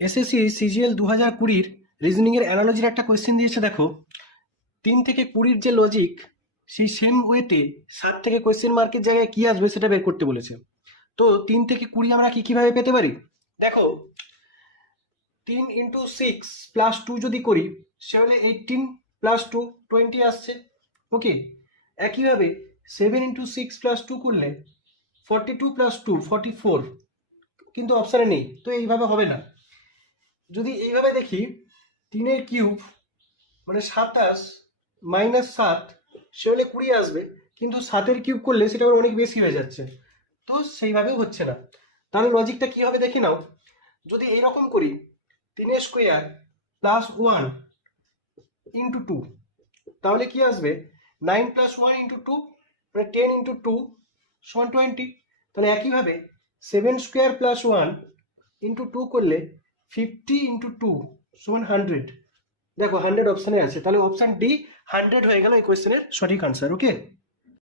SSC CGL 2020 রিজনিংয়ের অ্যানালজির একটা question দিয়েছে। দেখো, 3 থেকে 20 যে লজিক, সেই সেম ওয়েতে 7 থেকে কোয়েশ্চেন মার্কের জায়গায় কি আসবে সেটা বের করতে বলেছে। তো 3 থেকে 20 আমরা কিভাবে পেতে পারি? দেখো, 3 ইন্টু 6 প্লাস 2 যদি করি, সে হলে 18 প্লাস 2 20 আসছে। ওকে, একইভাবে 7 ইন্টু 6 প্লাস 2 করলে 42 প্লাস 2 44, কিন্তু অপশানে নেই, তো এইভাবে হবে না। যদি এইভাবে দেখি, 3 কিউব মানে 27 মাইনাস 7, সে হলে 20 আসবে, কিন্তু 7 কিউব করলে সেটা আবার অনেক বেশি হয়ে যাচ্ছে, তো সেইভাবেও হচ্ছে না। তাহলে লজিকটা কি হবে দেখে নাও। যদি এইরকম করি, 3 স্কোয়ার প্লাস 1 ইন্টু 2, তাহলে কি আসবে? 9 প্লাস 1 ইন্টু 2 মানে 10 ইন্টু 2 সমান 20। তাহলে একইভাবে 7 স্কোয়ার প্লাস 1 ইন্টু 2 করলে 50 ইন্টু 2 সমান 100। দেখো 100 অপশানে আছে, তাহলে অপশান ডি 100 হয়ে গেল এই কোয়েশ্চেনের সঠিক আনসার। ওকে।